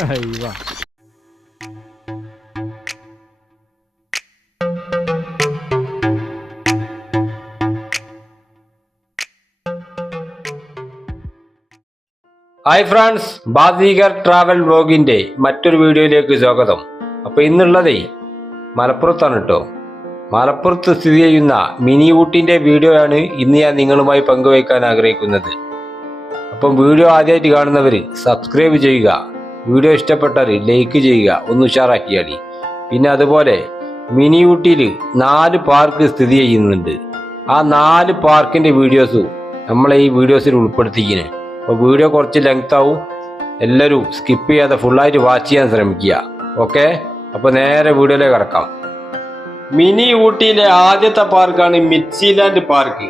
അയ്യോ hi friends ബാദീഗർ travel വ്ലോഗിന്റെ മറ്റൊരു വീഡിയോയിലേക്ക് സ്വാഗതം. അപ്പൊ ഇന്നുള്ളതേ മലപ്പുറത്താണ് കേട്ടോ മലപ്പുറത്ത് സ്ഥിതി ചെയ്യുന്ന മിനി ഊട്ടിന്റെ വീഡിയോ ആണ് ഇന്ന് ഞാൻ നിങ്ങളുമായി പങ്കുവയ്ക്കാൻ ആഗ്രഹിക്കുന്നത്. അപ്പം വീഡിയോ ആദ്യമായിട്ട് കാണുന്നവർ സബ്സ്ക്രൈബ് ചെയ്യുക വീഡിയോ ഇഷ്ടപ്പെട്ടവർ ലൈക്ക് ചെയ്യുക ഒന്ന് ഉഷാറാക്കിയാടി പിന്നെ അതുപോലെ മിനി ഊട്ടിയിൽ നാല് പാർക്ക് സ്ഥിതി ചെയ്യുന്നുണ്ട്. ആ നാല് പാർക്കിന്റെ വീഡിയോസും നമ്മളെ ഈ വീഡിയോസിൽ ഉൾപ്പെടുത്തിക്കുന്നു അപ്പോൾ വീഡിയോ കുറച്ച് ലെങ്ത് ആവും. എല്ലാവരും സ്കിപ്പ് ചെയ്യാതെ ഫുള്ളായിട്ട് വാച്ച് ചെയ്യാൻ ശ്രമിക്കുക. ഓക്കെ അപ്പോൾ നേരെ വീഡിയോയിലേക്ക് കിടക്കാം. മിനി ഊട്ടിയിലെ ആദ്യത്തെ പാർക്കാണ് മിഡ്സിലാൻഡ് പാർക്ക്.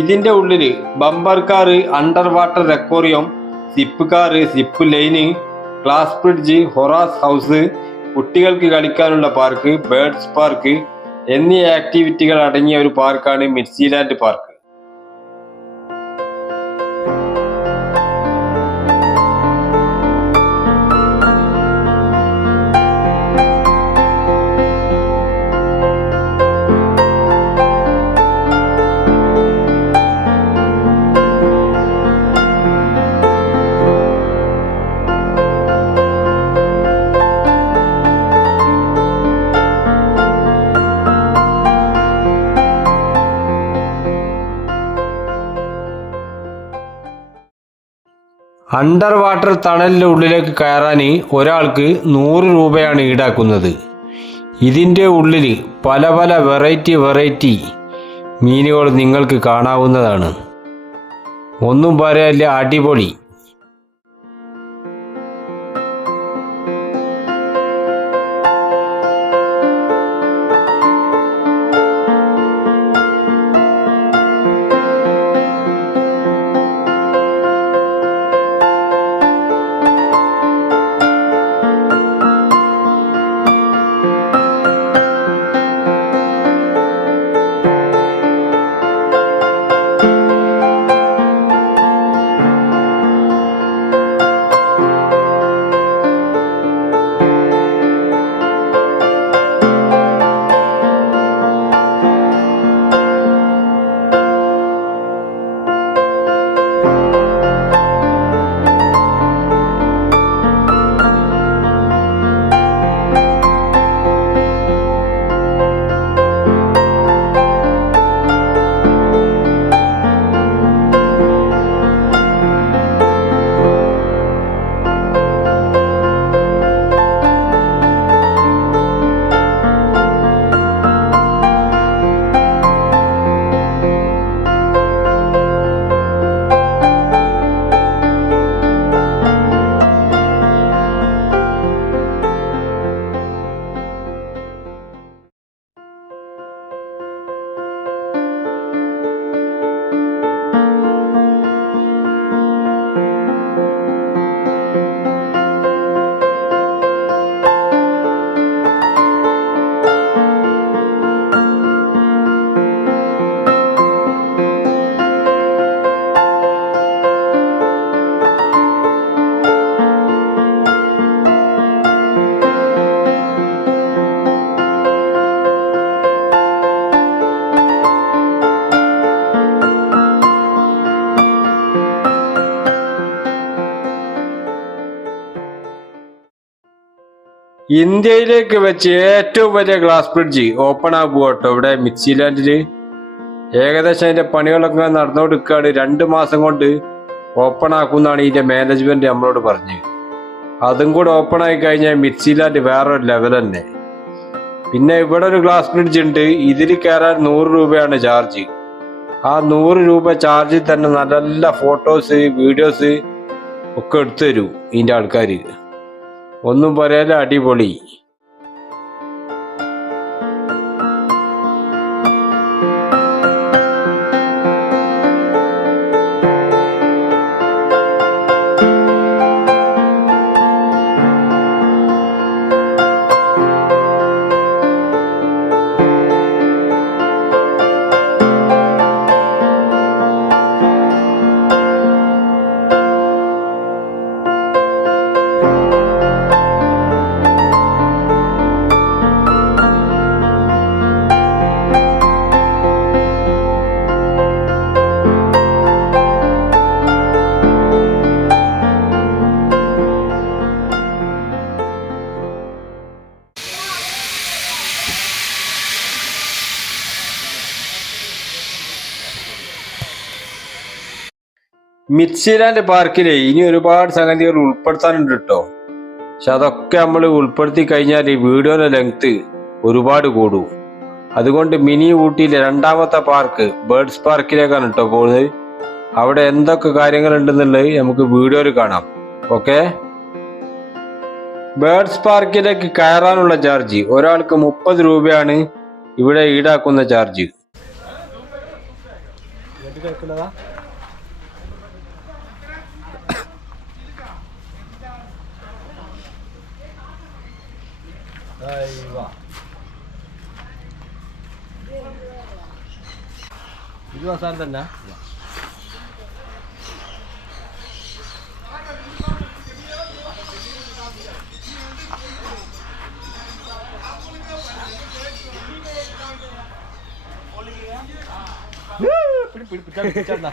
ഇതിന്റെ ഉള്ളിൽ bumper car under water aquarium zip car zip line glass bridge horror house കുട്ടികൾക്ക് കളിക്കാനുള്ള പാർക്ക് ബേർഡ്സ് പാർക്ക് എന്നീ ആക്ടിവിറ്റികൾ അടങ്ങിയ ഒരു പാർക്കാണ് മിഡ്സിലാൻഡ് പാർക്ക്. അണ്ടർ വാട്ടർ തണലിന്റെ ഉള്ളിലേക്ക് കയറാൻ ഒരാൾക്ക് നൂറ് രൂപയാണ് ഈടാക്കുന്നത്. ഇതിന്റെ ഉള്ളിൽ പല പല വെറൈറ്റി വെറൈറ്റി മീനുകൾ നിങ്ങൾക്ക് കാണാവുന്നതാണ്. ഒന്നും പറയാനില്ല അടിപൊളി. ഇന്ത്യയിലേക്ക് വെച്ച് ഏറ്റവും വലിയ ഗ്ലാസ് ബ്രിഡ്ജ് ഓപ്പൺ ആകുക കേട്ടോ ഇവിടെ മിക്സിലാൻഡിൽ? ഏകദേശം അതിന്റെ പണികളൊക്കെ നടന്നുകൊടുക്കുകയാണ് രണ്ട് മാസം കൊണ്ട് ഓപ്പൺ ആക്കുമെന്നാണ് ഇതിന്റെ മാനേജ്മെന്റ് നമ്മളോട് പറഞ്ഞത്. അതും കൂടെ ഓപ്പൺ ആയി കഴിഞ്ഞാൽ മിക്സിലാൻഡ് വേറൊരു ലെവൽ തന്നെ. പിന്നെ ഇവിടെ ഒരു ഗ്ലാസ് ബ്രിഡ്ജ് ഉണ്ട്. ഇതിൽ കയറാൻ നൂറ് രൂപയാണ് ചാർജ് ആ നൂറ് രൂപ ചാർജിൽ തന്നെ നല്ല ഫോട്ടോസ് വീഡിയോസ് ഒക്കെ എടുത്തു തരൂ ഇതിന്റെ ആൾക്കാർ ഒന്നും പറയാതെ അടിപൊളി. മിഡ്സിലാൻഡ് പാർക്കിലെ ഇനി ഒരുപാട് സംഗതികൾ ഉൾപ്പെടുത്താനുണ്ട് കേട്ടോ പക്ഷെ അതൊക്കെ നമ്മൾ ഉൾപ്പെടുത്തി കഴിഞ്ഞാൽ ഈ വീഡിയോയുടെ ലെങ്ത് ഒരുപാട് കൂടും. അതുകൊണ്ട് മിനി ഊട്ടിയിലെ രണ്ടാമത്തെ പാർക്ക് ബേർഡ്സ് പാർക്കിലേക്കാണ് കേട്ടോ പോകുന്നത്. അവിടെ എന്തൊക്കെ കാര്യങ്ങളുണ്ടെന്നുള്ളത് നമുക്ക് വീഡിയോയിൽ കാണാം. ഓക്കെ? ബേർഡ്സ് പാർക്കിലേക്ക് കയറാനുള്ള ചാർജ് ഒരാൾക്ക് മുപ്പത് രൂപയാണ് ഇവിടെ ഈടാക്കുന്ന ചാർജ്. இதுவா சார் தானே பிடி பிடி பிடிச்சா பிடிச்சா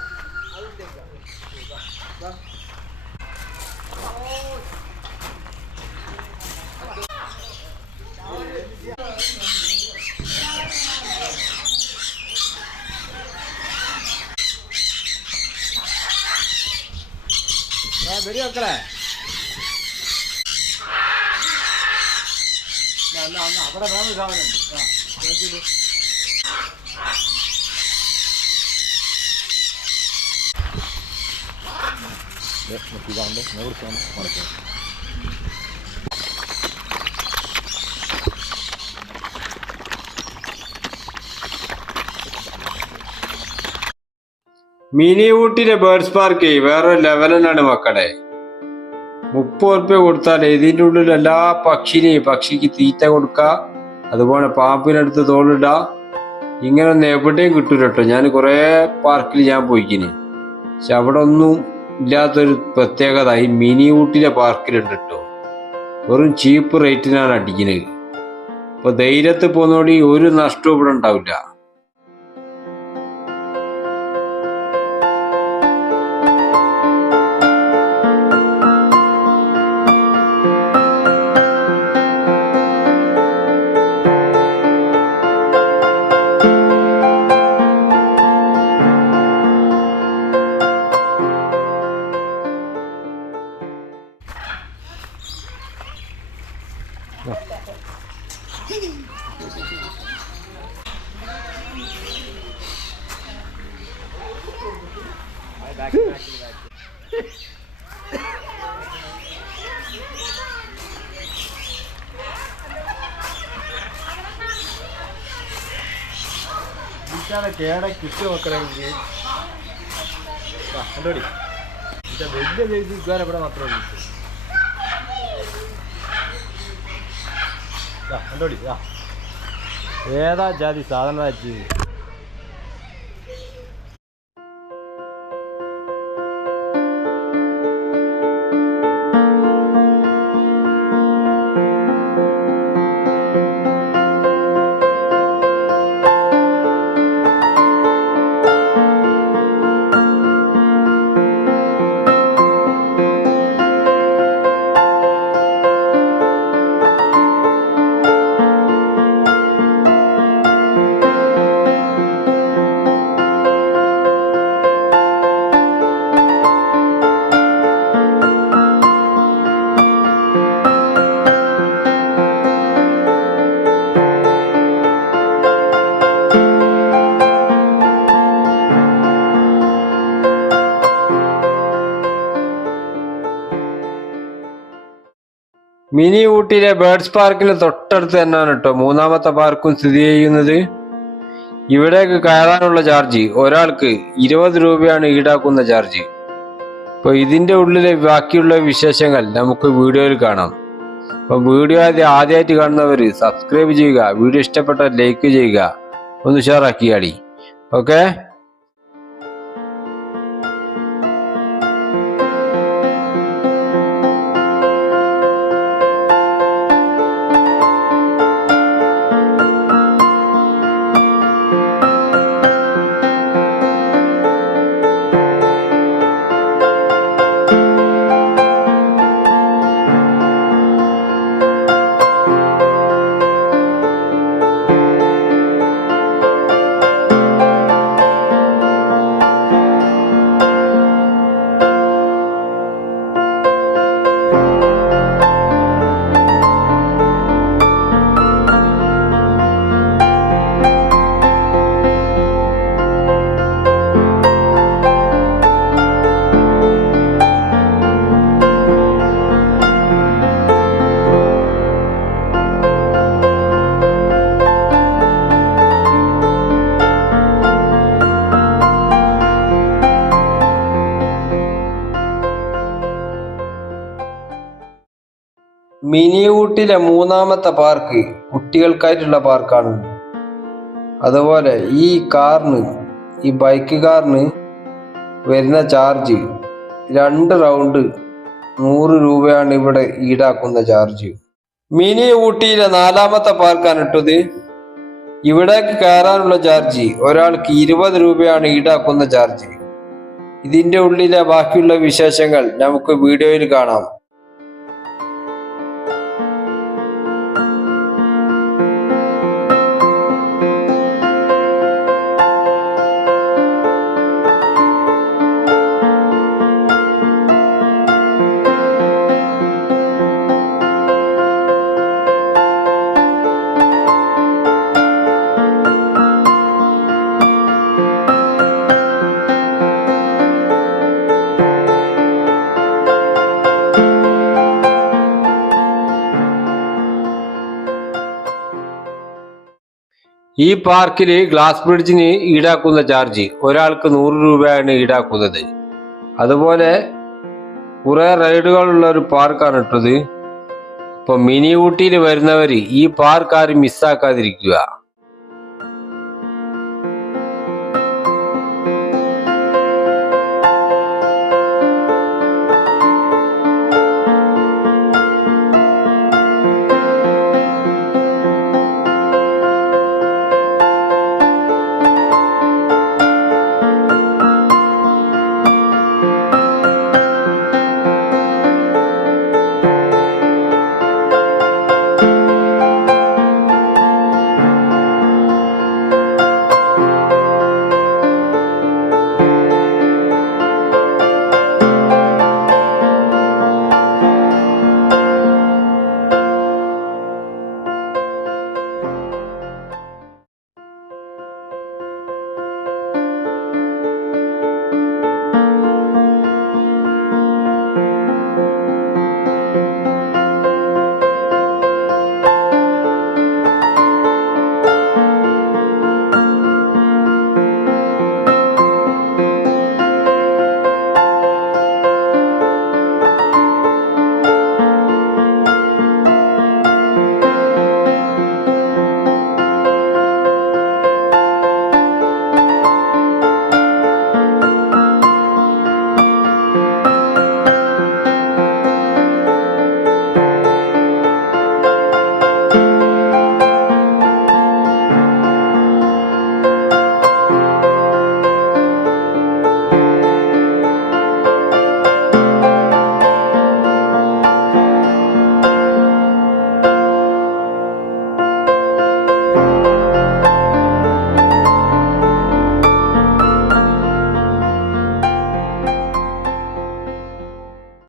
വെടി വെക്കലേ അവിടെ വേറെ സാധനമുണ്ട് ആ നോക്കിയത് ഇതാണ്ട് നൂറ് മടക്കാം മിനി ഊട്ടിയിലെ ബേർഡ്സ് പാർക്ക് വേറൊരു ലെവൽ തന്നെയാണ് മക്കളെ. മുപ്പത് ഉറുപ്പ്യ കൊടുത്താൽ ഇതിന്റെ ഉള്ളിൽ എല്ലാ പക്ഷിനെയും പക്ഷിക്ക് തീറ്റ കൊടുക്കുക അതുപോലെ പാമ്പിനടുത്ത് തോളിടുക ഇങ്ങനൊന്നും എവിടെയും കിട്ടൂല കേട്ടോ. ഞാൻ കുറേ പാർക്കിൽ ഞാൻ പോയിക്കിന്. പക്ഷെ അവിടെ ഒന്നും ഇല്ലാത്തൊരു പ്രത്യേകത ഈ മിനി ഊട്ടിയിലെ പാർക്കിലുണ്ട് കേട്ടോ. വെറും ചീപ്പ് റേറ്റിനാണ് അടിക്കുന്നത് ഇപ്പൊ ധൈര്യത്തിൽ പോകുന്നതോടെ ഒരു നഷ്ടവും ഇവിടെ ഉണ്ടാവില്ല. കേട കിട്ടി നോക്കണമെങ്കിൽ കണ്ടോടി. എന്റെ വലിയ സൈസ് ഇഗ്വാൻ ഇവിടെ മാത്രമേ ഉള്ളൂ. കണ്ടോടി. ഏതാ ജാതി സാധനം വെച്ച് മിനി ഊട്ടിയിലെ ബേർഡ്സ് പാർക്കിന് തൊട്ടടുത്ത് തന്നെയാണ് കേട്ടോ മൂന്നാമത്തെ പാർക്കും സ്ഥിതി ചെയ്യുന്നത്. ഇവിടേക്ക് കയറാനുള്ള ചാർജ് ഒരാൾക്ക് ഇരുപത് രൂപയാണ് ഈടാക്കുന്ന ചാർജ്. അപ്പോൾ ഇതിന്റെ ഉള്ളിലെ ബാക്കിയുള്ള വിശേഷങ്ങൾ നമുക്ക് വീഡിയോയിൽ കാണാം. അപ്പോൾ വീഡിയോ ആദ്യം ആദ്യമായിട്ട് കാണുന്നവർ സബ്സ്ക്രൈബ് ചെയ്യുക വീഡിയോ ഇഷ്ടപ്പെട്ട ലൈക്ക് ചെയ്യുക ഒന്ന് ഷെയർ ആക്കിയാടി ഓക്കെ? മിനി ഊട്ടിലെ മൂന്നാമത്തെ പാർക്ക് കുട്ടികൾക്കായിട്ടുള്ള പാർക്കാണ്. അതുപോലെ ഈ കാറിന് ഈ ബൈക്ക് കാറിന് വരുന്ന ചാർജ് രണ്ട് റൗണ്ട് നൂറ് രൂപയാണ് ഇവിടെ ഈടാക്കുന്ന ചാർജ്. മിനി ഊട്ടിയിലെ നാലാമത്തെ പാർക്കാണ് ഇട്ടത്. ഇവിടേക്ക് കയറാനുള്ള ചാർജ് ഒരാൾക്ക് ഇരുപത് രൂപയാണ് ഈടാക്കുന്ന ചാർജ്. ഇതിന്റെ ഉള്ളിലെ ബാക്കിയുള്ള വിശേഷങ്ങൾ നമുക്ക് വീഡിയോയിൽ കാണാം. ഈ പാർക്കിൽ ഗ്ലാസ് ബ്രിഡ്ജിന് ഈടാക്കുന്ന ചാർജ് ഒരാൾക്ക് നൂറ് രൂപയാണ് ഈടാക്കുന്നത്. അതുപോലെ കുറെ റൈഡുകളുള്ള ഒരു പാർക്കാണ് ഇട്ടത്. ഇപ്പൊ മിനി ഊട്ടിയിൽ വരുന്നവർ ഈ പാർക്ക് ആരും മിസ്സാക്കാതിരിക്കുക